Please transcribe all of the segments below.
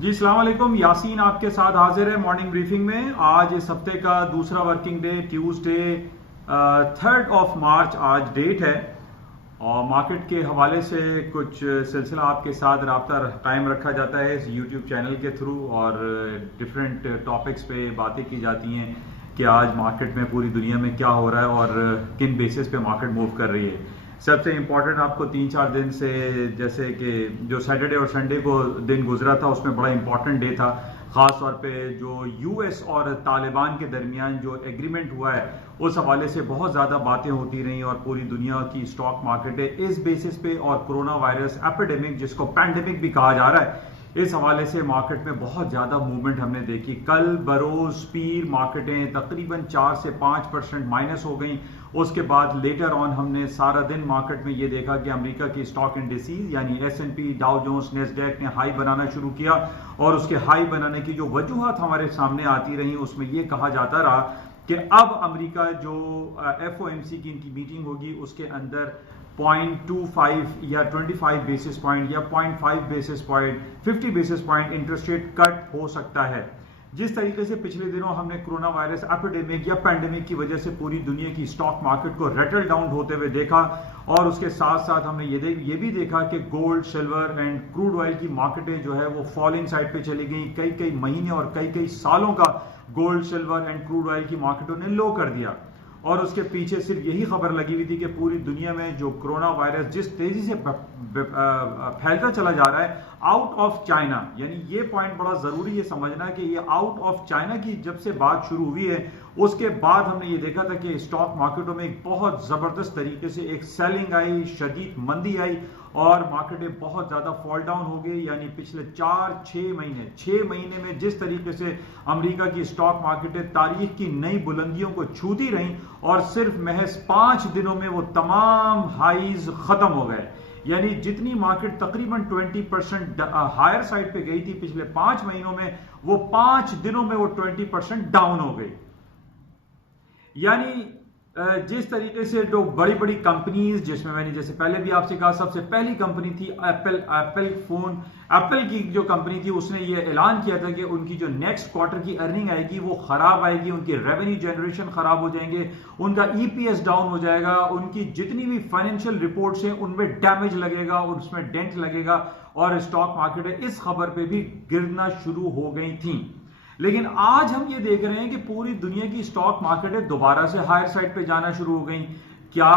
जी अस्सलाम वालेकुम। यासीन आपके साथ हाजिर है मॉर्निंग ब्रीफिंग में। आज इस हफ्ते का दूसरा वर्किंग डे ट्यूसडे 3 मार्च आज डेट है और मार्केट के हवाले से कुछ सिलसिला आपके साथ रब्ता कायम रखा जाता है इस यूट्यूब चैनल के थ्रू और डिफरेंट टॉपिक्स पे बातें की जाती हैं कि आज मार्केट में पूरी दुनिया में क्या हो रहा है और किन बेसिस पे मार्केट मूव कर रही है। सबसे इम्पोर्टेंट आपको 3-4 दिन से जैसे कि जो सैटरडे और संडे को दिन गुजरा था उसमें बड़ा इम्पोर्टेंट डे था, ख़ास तौर पे जो यूएस और तालिबान के दरमियान जो एग्रीमेंट हुआ है उस हवाले से बहुत ज़्यादा बातें होती रहीं और पूरी दुनिया की स्टॉक मार्केट है इस बेसिस पे और कोरोना वायरस एपिडेमिक जिसको पैंडेमिक भी कहा जा रहा है इस हवाले से मार्केट में बहुत ज़्यादा मूवमेंट हमने देखी। कल बरोज पीर मार्केटें तकरीबन 4 से 5% माइनस हो गई। उसके बाद लेटर ऑन हमने सारा दिन मार्केट में ये देखा कि अमेरिका की स्टॉक इंडिसेस यानी S&P, डाउ जोन्स, नेस्डैक ने हाई बनाना शुरू किया और उसके हाई बनाने की जो वजूहत हमारे सामने आती रही उसमें ये कहा जाता रहा कि अब अमेरिका जो FOMC की इनकी मीटिंग होगी उसके अंदर 0.25 या 25 बेसिस पॉइंट या 0.5 basis point 50 basis point interest rate cut हो सकता है। जिस तरीके से पिछले दिनों हमने कोरोना वायरस एपिडेमिक या पैंडेमिक की वजह से पूरी दुनिया की स्टॉक मार्केट को रेटल डाउन होते हुए देखा और उसके साथ साथ हमने ये भी देखा कि gold, silver and crude oil की मार्केटें जो है वो फॉलिंग साइड पे चली गई। कई कई महीने और कई कई सालों का gold, silver and crude oil की मार्केटों ने लो कर दिया और उसके पीछे सिर्फ यही खबर लगी हुई थी कि पूरी दुनिया में जो कोरोना वायरस जिस तेजी से फैलता चला जा रहा है आउट ऑफ चाइना, यानी ये पॉइंट बड़ा जरूरी है समझना कि ये आउट ऑफ चाइना की जब से बात शुरू हुई है उसके बाद हमने ये देखा था कि स्टॉक मार्केटों में एक बहुत जबरदस्त तरीके से एक सेलिंग आई, शदीद मंदी आई और मार्केटें बहुत ज्यादा फॉल डाउन हो गई। यानी पिछले 6 महीने में जिस तरीके से अमेरिका की स्टॉक मार्केटें तारीख की नई बुलंदियों को छूती रहीं और सिर्फ महज 5 दिनों में वो तमाम हाईज खत्म हो गए। यानी जितनी मार्केट तकरीबन 20% हायर साइड पे गई थी पिछले 5 महीनों में वो 5 दिनों में वो 20% डाउन हो गई। यानी जिस तरीके से जो बड़ी बड़ी कंपनीज जिसमें मैंने जैसे पहले भी आपसे कहा सबसे पहली कंपनी थी एप्पल की जो कंपनी थी उसने ये ऐलान किया था कि उनकी जो नेक्स्ट क्वार्टर की अर्निंग आएगी वो खराब आएगी, उनकी रेवेन्यू जनरेशन खराब हो जाएंगे, उनका EPS डाउन हो जाएगा, उनकी जितनी भी फाइनेंशियल रिपोर्ट्स हैं उनमें डैमेज लगेगा, उसमें डेंट लगेगा और स्टॉक मार्केट इस खबर पे भी गिरना शुरू हो गई थी। लेकिन आज हम ये देख रहे हैं कि पूरी दुनिया की स्टॉक मार्केटें दोबारा से हायर साइड पे जाना शुरू हो गई। क्या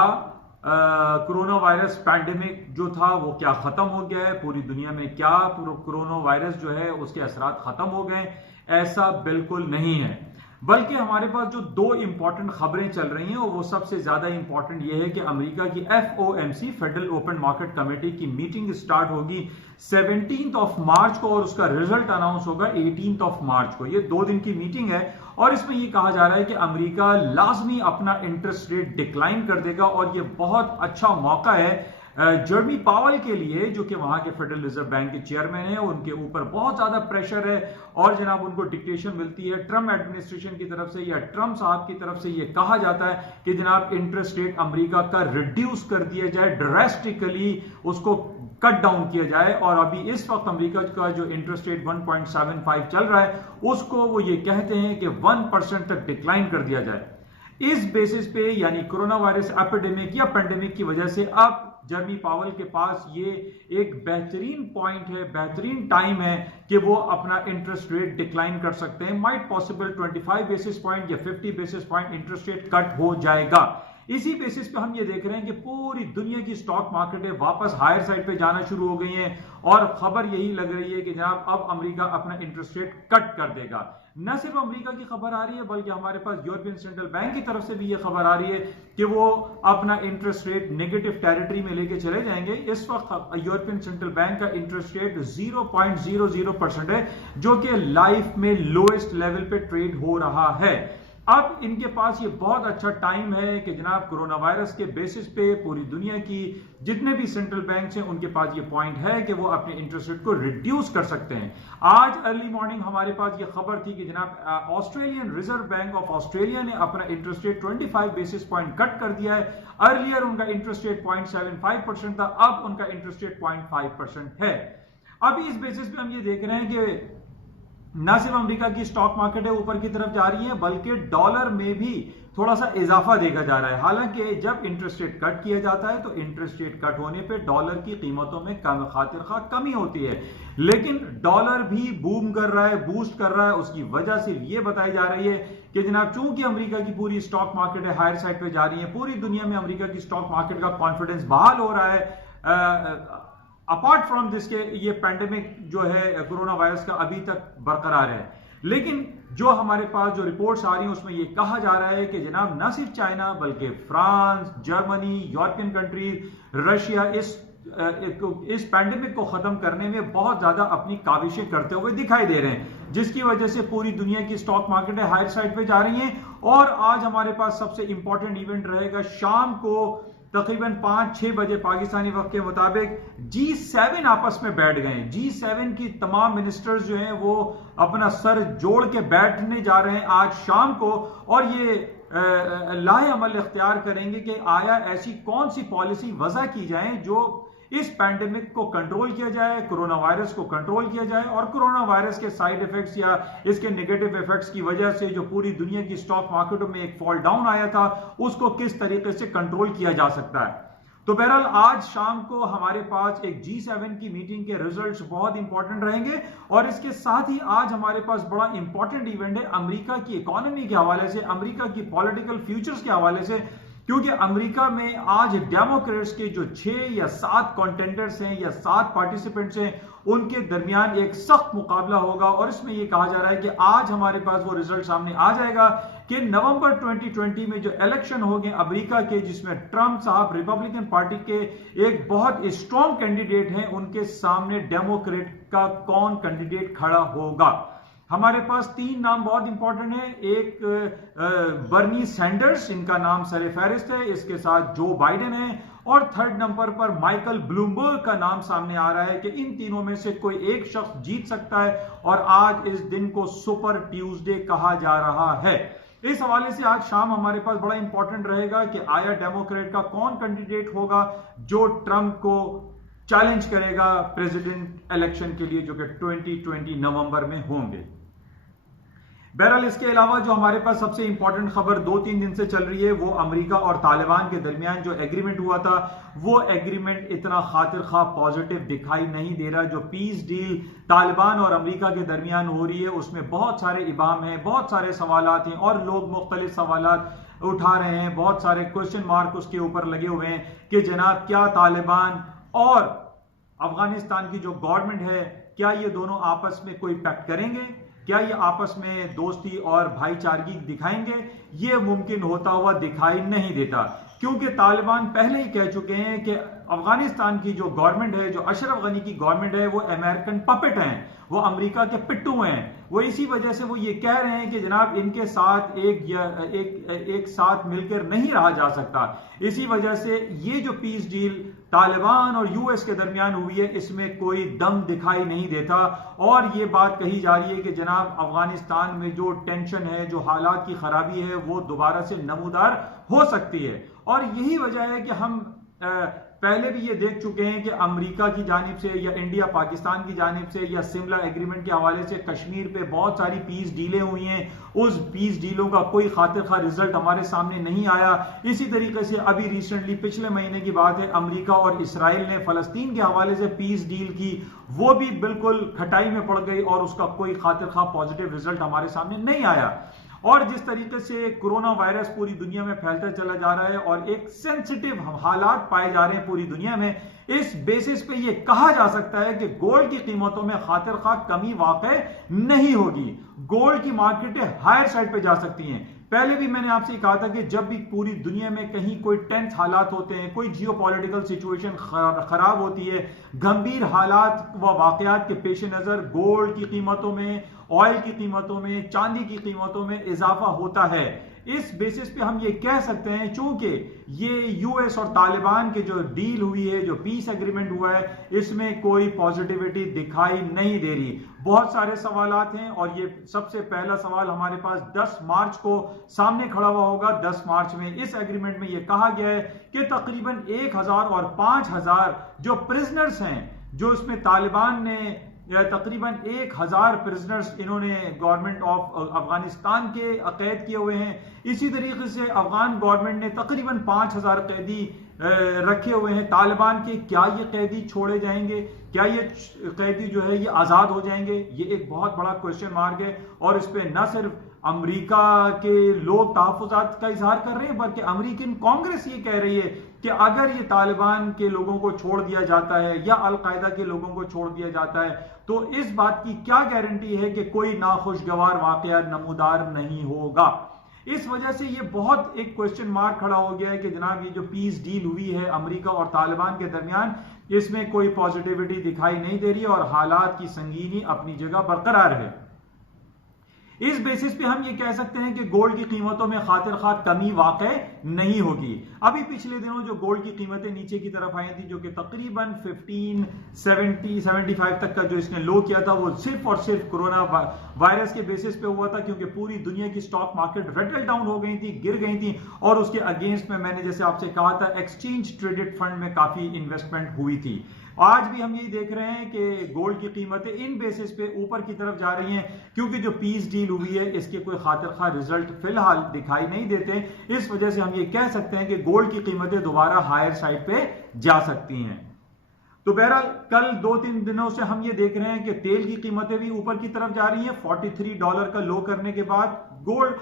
कोरोना वायरस पैंडेमिक जो था वो क्या खत्म हो गया है पूरी दुनिया में? क्या कोरोना वायरस जो है उसके असरात खत्म हो गए? ऐसा बिल्कुल नहीं है, बल्कि हमारे पास जो 2 इंपॉर्टेंट खबरें चल रही हैं और वो सबसे ज्यादा इंपॉर्टेंट ये है कि अमेरिका की FOMC federal open market committee की मीटिंग स्टार्ट होगी 17 मार्च को और उसका रिजल्ट अनाउंस होगा 18 मार्च को। ये 2 दिन की मीटिंग है और इसमें ये कहा जा रहा है कि अमेरिका लाजमी अपना इंटरेस्ट रेट डिक्लाइन कर देगा और ये बहुत अच्छा मौका है जर्मी पावल के लिए जो कि वहां के फेडरल रिजर्व बैंक के चेयरमैन है। उनके ऊपर बहुत ज्यादा प्रेशर है और जनाब उनको डिक्टेशन मिलती है ट्रम्प एडमिनिस्ट्रेशन की तरफ से या ट्रम्प साहब की तरफ से ये कहा जाता है कि जनाब इंटरेस्ट रेट अमेरिका का रिड्यूस कर दिया जाए, ड्रेस्टिकली उसको कट डाउन किया जाए। और अभी इस वक्त अमेरिका का जो इंटरेस्ट रेट 1.75 चल रहा है उसको वो ये कहते हैं कि 1% तक डिक्लाइन कर दिया जाए। इस बेसिस पे यानी कोरोना वायरस एपिडेमिक या पेंडेमिक की वजह से अब जर्मी पावल के पास ये एक बेहतरीन पॉइंट है, बेहतरीन टाइम है कि वो अपना इंटरेस्ट रेट डिक्लाइन कर सकते हैं। माइट पॉसिबल 25 बेसिस पॉइंट या 50 basis point interest rate cut हो जाएगा। इसी बेसिस पे हम ये देख रहे हैं कि पूरी दुनिया की स्टॉक मार्केटें वापस हायर साइड पे जाना शुरू हो गई हैं और खबर यही लग रही है कि जनाब अब अमेरिका अपना इंटरेस्ट रेट कट कर देगा। न सिर्फ अमेरिका की खबर आ रही है बल्कि हमारे पास यूरोपियन सेंट्रल बैंक की तरफ से भी ये खबर आ रही है कि वो अपना इंटरेस्ट रेट नेगेटिव टेरिटरी में लेके चले जाएंगे। इस वक्त यूरोपियन सेंट्रल बैंक का इंटरेस्ट रेट 0.00% है जो कि लाइफ में लोएस्ट लेवल पे ट्रेड हो रहा है। अब इनके पास ये बहुत अच्छा टाइम है कि जनाब कोरोना वायरस के बेसिस पे पूरी दुनिया की जितने भी सेंट्रल बैंक्स हैं उनके पास ये पॉइंट है कि वो अपने इंटरेस्ट रेट को रिड्यूस कर सकते हैं। आज अर्ली मॉर्निंग हमारे पास ये खबर थी कि जनाब Australian reserve bank of Australia ने अपना interest rate 25 basis point cut कर दिया है। अर्लियर उनका इंटरेस्ट रेट 0.75% था, अब उनका इंटरेस्ट रेट 0.5% है। अभी इस बेसिस पे हम ये देख रहे हैं कि न सिर्फ अमेरिका की स्टॉक मार्केट है ऊपर की तरफ जा रही है, बल्कि डॉलर में भी थोड़ा सा इजाफा देखा जा रहा है। हालांकि जब इंटरेस्ट रेट कट किया जाता है तो इंटरेस्ट रेट कट होने पे डॉलर की कीमतों में खातिर खा कमी होती है, लेकिन डॉलर भी बूम कर रहा है, बूस्ट कर रहा है। उसकी वजह सिर्फ ये बताई जा रही है कि जनाब चूंकि अमेरिका की पूरी स्टॉक मार्केट है हायर साइड पे जा रही है, पूरी दुनिया में अमेरिका की स्टॉक मार्केट का कॉन्फिडेंस बहाल हो रहा है। अपार्ट फ्रॉम दिस के ये पैंडेमिक जो है कोरोना वायरस का अभी तक बरकरार है, लेकिन जो हमारे पास जो रिपोर्ट्स आ रही हैं उसमें ये कहा जा रहा है कि जनाब न सिर्फ चाइना बल्कि France, Germany, European countries, Russia इस पैंडेमिक को खत्म करने में बहुत ज्यादा अपनी काविशें करते हुए दिखाई दे रहे हैं, जिसकी वजह से पूरी दुनिया की स्टॉक मार्केट हायर साइड पे जा रही हैं। और आज हमारे पास सबसे इंपॉर्टेंट इवेंट रहेगा शाम को तकरीबन 5-6 बजे पाकिस्तानी वक्त के मुताबिक G7 आपस में बैठ गए। G7 की तमाम मिनिस्टर्स जो हैं वो अपना सर जोड़ के बैठने जा रहे हैं आज शाम को, और ये लाहे अमल इख्तियार करेंगे कि आया ऐसी कौन सी पॉलिसी वजह की जाए जो इस पैंडेमिक को कंट्रोल किया जाए, कोरोना वायरस को कंट्रोल किया जाए, और कोरोना वायरस के साइड इफेक्ट्स या इसके नेगेटिव इफेक्ट्स की वजह से जो पूरी दुनिया की स्टॉक मार्केटों में एक फॉल डाउन आया था उसको किस तरीके से कंट्रोल किया जा सकता है। तो बहरहाल आज शाम को हमारे पास एक G7 की मीटिंग के रिजल्ट्स बहुत इंपॉर्टेंट रहेंगे, और इसके साथ ही आज हमारे पास बड़ा इंपॉर्टेंट इवेंट है अमेरिका की इकोनॉमी के हवाले से, अमेरिका की पॉलिटिकल फ्यूचर्स के हवाले से, क्योंकि अमेरिका में आज डेमोक्रेट्स के जो 6 या 7 कॉन्टेंडर्स हैं या 7 पार्टिसिपेंट्स हैं उनके दरमियान एक सख्त मुकाबला होगा। और इसमें यह कहा जा रहा है कि आज हमारे पास वो रिजल्ट सामने आ जाएगा कि नवंबर 2020 में जो इलेक्शन होंगे अमेरिका के, जिसमें ट्रंप साहब रिपब्लिकन पार्टी के एक बहुत स्ट्रॉन्ग कैंडिडेट हैं, उनके सामने डेमोक्रेट का कौन कैंडिडेट खड़ा होगा। हमारे पास 3 नाम बहुत इंपॉर्टेंट है। एक बर्नी सैंडर्स, इनका नाम सर फहरिस्त है, इसके साथ जो बाइडेन है, और 3rd नंबर पर माइकल ब्लूमबर्ग का नाम सामने आ रहा है कि इन तीनों में से कोई एक शख्स जीत सकता है, और आज इस दिन को सुपर ट्यूसडे कहा जा रहा है। इस हवाले से आज शाम हमारे पास बड़ा इंपॉर्टेंट रहेगा कि आया डेमोक्रेट का कौन कैंडिडेट होगा जो ट्रंप को चैलेंज करेगा प्रेसिडेंट इलेक्शन के लिए, जो कि 2020 नवंबर में होंगे। बहरहाल इसके अलावा जो हमारे पास सबसे इंपॉर्टेंट खबर 2-3 दिन से चल रही है वो अमेरिका और तालिबान के दरमियान जो एग्रीमेंट हुआ था, वो एग्रीमेंट इतना खातिर खा पॉजिटिव दिखाई नहीं दे रहा। जो पीस डील तालिबान और अमेरिका के दरमियान हो रही है उसमें बहुत सारे इबाम हैं, बहुत सारे सवालात हैं, और लोग मुख्तलिफ सवालात उठा रहे हैं, बहुत सारे क्वेश्चन मार्क उसके ऊपर लगे हुए हैं कि जनाब क्या तालिबान और अफगानिस्तान की जो गवर्नमेंट है क्या ये दोनों आपस में कोई पैक्ट करेंगे, क्या ये आपस में दोस्ती और भाईचारगी दिखाएंगे। ये मुमकिन होता हुआ दिखाई नहीं देता, क्योंकि तालिबान पहले ही कह चुके हैं कि अफगानिस्तान की जो गवर्नमेंट है, जो अशरफ गनी की गवर्नमेंट है, वो अमेरिकन पपेट हैं, वो अमेरिका के पिट्टू हैं। वो इसी वजह से वो ये कह रहे हैं कि जनाब इनके साथ एक साथ मिलकर नहीं रहा जा सकता। इसी वजह से ये जो पीस डील तालिबान और यूएस के दरमियान हुई है इसमें कोई दम दिखाई नहीं देता, और ये बात कही जा रही है कि जनाब अफगानिस्तान में जो टेंशन है, जो हालात की खराबी है, वो दोबारा से नमूदार हो सकती है। और यही वजह है कि हम पहले भी ये देख चुके हैं कि अमेरिका की जानिब से या इंडिया पाकिस्तान की जानिब से या सिमला एग्रीमेंट के हवाले से कश्मीर पे बहुत सारी पीस डीलें हुई हैं, उस पीस डीलों का कोई खातिर खा रिजल्ट हमारे सामने नहीं आया। इसी तरीके से अभी रिसेंटली पिछले महीने की बात है, अमेरिका और इसराइल ने फलस्तीन के हवाले से पीस डील की, वो भी बिल्कुल खटाई में पड़ गई और उसका कोई खातिर खा पॉजिटिव रिजल्ट हमारे सामने नहीं आया। और जिस तरीके से कोरोना वायरस पूरी दुनिया में फैलता चला जा रहा है और एक सेंसिटिव हालात पाए जा रहे हैं पूरी दुनिया में, इस बेसिस पे ये कहा जा सकता है कि गोल्ड की कीमतों में खातिर खा कमी वाकई नहीं होगी। गोल्ड की मार्केटें हायर साइड पे जा सकती हैं। पहले भी मैंने आपसे कहा था कि जब भी पूरी दुनिया में कहीं कोई टेंस हालात होते हैं, कोई जियोपॉलिटिकल सिचुएशन खराब होती है, गंभीर हालात व वाकयात के पेश नजर गोल्ड की कीमतों में, ऑयल की कीमतों में, चांदी की कीमतों में इजाफा होता है। इस बेसिस पे हम ये कह सकते हैं चूंकि ये यूएस और तालिबान के जो डील हुई है, जो पीस एग्रीमेंट हुआ है, इसमें कोई पॉजिटिविटी दिखाई नहीं दे रही। बहुत सारे सवालात हैं और ये सबसे पहला सवाल हमारे पास 10 मार्च को सामने खड़ा हुआ होगा। 10 मार्च में इस एग्रीमेंट में ये कहा गया है कि तकरीबन 1000 और 5000 जो प्रिजनर्स हैं जो इसमें तालिबान ने तकरीबन 1000 प्रिजनर्स इन्होंने गवर्नमेंट ऑफ अफगानिस्तान के कैद किए हुए हैं। इसी तरीके से अफगान गवर्नमेंट ने तकरीबन 5000 कैदी रखे हुए हैं तालिबान के। क्या ये कैदी छोड़े जाएंगे? क्या ये कैदी जो है ये आजाद हो जाएंगे? ये एक बहुत बड़ा क्वेश्चन मार्क है और इस पे न सिर्फ अमेरिका के लोग तहफ्फुज़ात का इजहार कर रहे हैं, बल्कि अमेरिकन कांग्रेस ये कह रही है कि अगर ये तालिबान के लोगों को छोड़ दिया जाता है या अलकायदा के लोगों को छोड़ दिया जाता है तो इस बात की क्या गारंटी है कि कोई नाखुशगवार वाकया नमूदार नहीं होगा। इस वजह से ये बहुत एक क्वेश्चन मार्क खड़ा हो गया है कि जनाब ये जो पीस डील हुई है अमेरिका और तालिबान के दरमियान, इसमें कोई पॉजिटिविटी दिखाई नहीं दे रही और हालात की संगीनी अपनी जगह बरकरार है। इस बेसिस पे हम ये कह सकते हैं कि गोल्ड की कीमतों में खातिर खा कमी वाकई नहीं होगी। अभी पिछले दिनों जो गोल्ड की कीमतें नीचे की तरफ आई थी, जो कि तकरीबन 1575 तक का जो इसने लो किया था, वो सिर्फ और सिर्फ कोरोना वायरस के बेसिस पे हुआ था, क्योंकि पूरी दुनिया की स्टॉक मार्केट रटल डाउन हो गई थी, गिर गई थी और उसके अगेंस्ट में मैंने जैसे आपसे कहा था एक्सचेंज ट्रेडेड फंड में काफी इन्वेस्टमेंट हुई थी। आज भी हम यही देख रहे हैं कि गोल्ड की कीमतें इन बेसिस पे ऊपर की तरफ जा रही हैं, क्योंकि जो पीस डील हुई है इसके कोई खातिर खा रिजल्ट फिलहाल दिखाई नहीं देते। इस वजह से हम ये कह सकते हैं कि गोल्ड की कीमतें दोबारा हायर साइड पे जा सकती हैं। तो बहरहाल कल 2-3 दिनों से हम ये देख रहे हैं कि तेल की कीमतें भी ऊपर की तरफ जा रही हैं। $43 का लो करने के बाद गोल्ड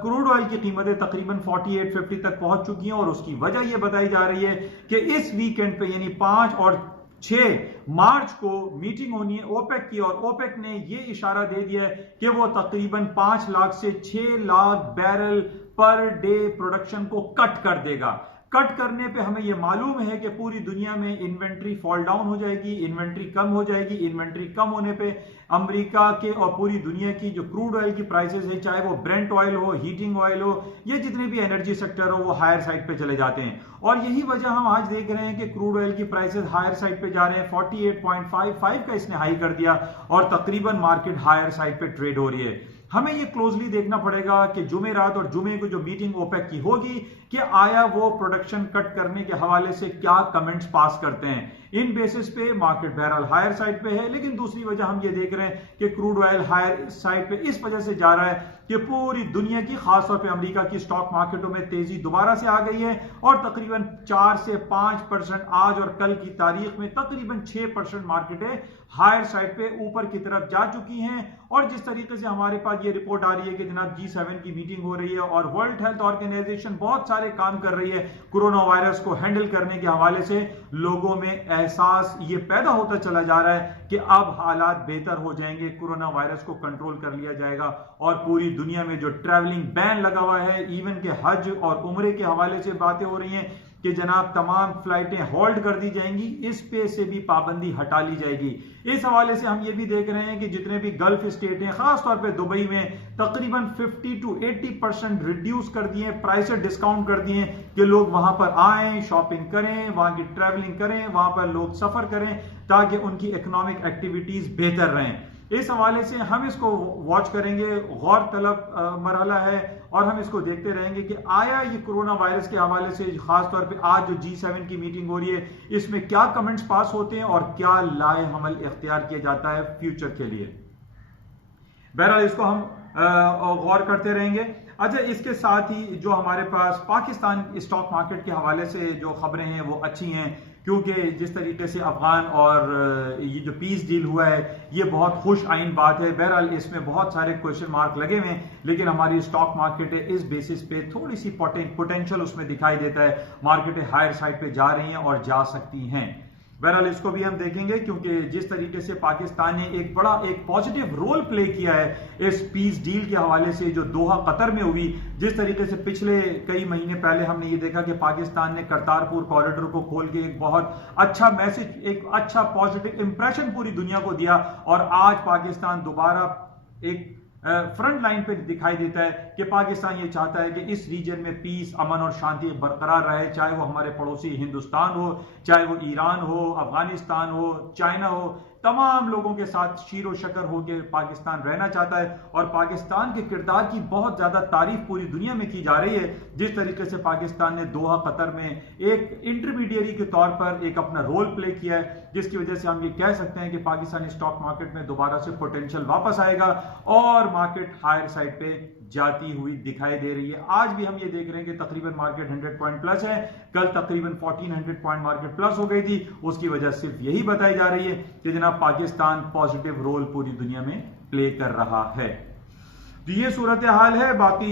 क्रूड ऑयल की कीमतें तकरीबन 48-50 तक पहुंच चुकी हैं और उसकी वजह यह बताई जा रही है कि इस वीकेंड पे यानी 5 और 6 मार्च को मीटिंग होनी है ओपेक की, और ओपेक ने यह इशारा दे दिया है कि वो तकरीबन 5 लाख से 6 lakh barrel per day production को कट कर देगा। कट करने पे हमें यह मालूम है कि पूरी दुनिया में इन्वेंट्री फॉल डाउन हो जाएगी, इन्वेंट्री कम हो जाएगी। इन्वेंट्री कम होने पे अमेरिका के और पूरी दुनिया की जो क्रूड ऑयल की प्राइसेस है, चाहे वो ब्रेंट ऑयल हो, हीटिंग ऑयल हो, ये जितने भी एनर्जी सेक्टर हो, वो हायर साइड पे चले जाते हैं। और यही वजह हम आज देख रहे हैं कि क्रूड ऑयल की प्राइसेस हायर साइड पे जा रहे हैं। 48.55 का इसने हाई कर दिया और तकरीबन मार्केट हायर साइड पे ट्रेड हो रही है। हमें ये क्लोजली देखना पड़ेगा कि जुमेरात और जुमे को जो मीटिंग ओपेक की होगी कि आया वो प्रोडक्शन कट करने के हवाले से क्या कमेंट्स पास करते हैं। इन बेसिस पे मार्केट बहरहाल हायर साइड पे है, लेकिन दूसरी वजह हम ये देख रहे हैं कि क्रूड ऑयल हायर साइड पे इस वजह से जा रहा है कि पूरी दुनिया की, खासतौर पे अमेरिका की स्टॉक मार्केटों में तेजी दोबारा से आ गई है और तकरीबन 4 से 5% आज और कल की तारीख में तकरीबन 6% मार्केटें हायर साइड पे ऊपर की तरफ जा चुकी हैं। और जिस तरीके से हमारे पास ये रिपोर्ट आ रही है कि जनाब G7 की मीटिंग हो रही है और वर्ल्ड हेल्थ ऑर्गेनाइजेशन बहुत सारे काम कर रही है कोरोना वायरस को हैंडल करने के हवाले से, लोगों में एहसास ये पैदा होता चला जा रहा है कि अब हालात बेहतर हो जाएंगे, कोरोना वायरस को कंट्रोल कर लिया जाएगा। और पूरी दुनिया में जो ट्रैवलिंग बैन लगा हुआ है, इवन के हज और उम्रे के हवाले से बातें हो रही हैं कि जनाब तमाम फ्लाइटें होल्ड कर दी जाएंगी, इस पे से भी पाबंदी हटा ली जाएगी। इस हवाले से हम ये भी देख रहे हैं कि जितने भी गल्फ स्टेट हैं, खासतौर पे दुबई में तकरीबन 50 to 80% रिड्यूस कर दिए, प्राइसेस डिस्काउंट कर दिए कि लोग वहां पर आएं, शॉपिंग करें, वहां की ट्रैवलिंग करें, वहां पर लोग सफर करें ताकि उनकी इकोनॉमिक एक्टिविटीज बेहतर रहें। इस हवाले से हम इसको वॉच करेंगे, गौर तलब मरहला है और हम इसको देखते रहेंगे कि आया ये कोरोना वायरस के हवाले से, खासतौर पे आज जो G7 की मीटिंग हो रही है, इसमें क्या कमेंट्स पास होते हैं और क्या लाए अमल इख्तियार किया जाता है फ्यूचर के लिए। बहरहाल इसको हम गौर करते रहेंगे। अच्छा, इसके साथ ही जो हमारे पास पाकिस्तान स्टॉक मार्केट के हवाले से जो खबरें हैं वो अच्छी हैं, क्योंकि जिस तरीके से अफगान और ये जो पीस डील हुआ है ये बहुत खुश आइन बात है। बहरहाल इसमें बहुत सारे क्वेश्चन मार्क लगे हुए हैं, लेकिन हमारी स्टॉक मार्केट है इस बेसिस पे थोड़ी सी पोटेंशियल उसमें दिखाई देता है, मार्केटें हायर साइड पे जा रही हैं और जा सकती हैं। बहरहाल इसको भी हम देखेंगे, क्योंकि जिस तरीके से पाकिस्तान ने एक बड़ा एक पॉजिटिव रोल प्ले किया है इस पीस डील के हवाले से जो दोहा कतर में हुई, जिस तरीके से पिछले कई महीने पहले हमने ये देखा कि पाकिस्तान ने करतारपुर कॉरिडोर को खोल के एक बहुत अच्छा मैसेज, एक अच्छा पॉजिटिव इंप्रेशन पूरी दुनिया को दिया और आज पाकिस्तान दोबारा एक फ्रंट लाइन पे दिखाई देता है कि पाकिस्तान ये चाहता है कि इस रीजन में पीस, अमन और शांति बरकरार रहे, चाहे वो हमारे पड़ोसी हिंदुस्तान हो, चाहे वो ईरान हो, अफगानिस्तान हो, चाइना हो, तमाम लोगों के साथ शीरो शकर होकर पाकिस्तान रहना चाहता है और पाकिस्तान के किरदार की बहुत ज्यादा तारीफ पूरी दुनिया में की जा रही है। जिस तरीके से पाकिस्तान ने दोहा कतर में एक इंटरमीडिएरी के तौर पर एक अपना रोल प्ले किया है, जिसकी वजह से हम ये कह सकते हैं कि पाकिस्तानी स्टॉक मार्केट में दोबारा से पोटेंशियल वापस आएगा और मार्केट हायर साइड पे जाती हुई दिखाई दे रही है। आज भी हम ये देख रहे हैं कि तकरीबन मार्केट 100 पॉइंट प्लस है, कल तकरीबन 1400 पॉइंट मार्केट प्लस हो गई थी। उसकी वजह सिर्फ यही बताई जा रही है कि जनाब पाकिस्तान पॉजिटिव रोल पूरी दुनिया में प्ले कर रहा है। तो ये सूरत हाल है। बाकी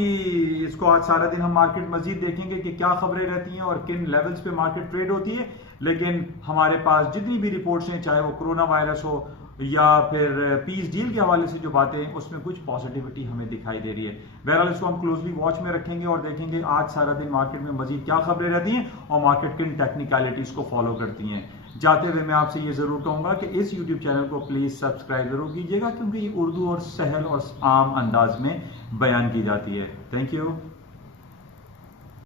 इसको आज सारा दिन हम मार्केट मजीद देखेंगे कि क्या खबरें रहती हैं और किन लेवल्स पे मार्केट ट्रेड होती है। लेकिन हमारे पास जितनी भी रिपोर्ट्स हैं, चाहे वो कोरोना वायरस हो या फिर पीस डील के हवाले से जो बातें हैं, उसमें कुछ पॉजिटिविटी हमें दिखाई दे रही है। बहरहाल इसको हम क्लोजली वॉच में रखेंगे और देखेंगे आज सारा दिन मार्केट में मजीद क्या खबरें रहती हैं और मार्केट किन टेक्निकलिटीज को फॉलो करती हैं। जाते हुए मैं आपसे ये जरूर कहूंगा कि इस यूट्यूब चैनल को प्लीज सब्सक्राइब जरूर कीजिएगा, क्योंकि ये उर्दू और सहल और आम अंदाज में बयान की जाती है। Thank you.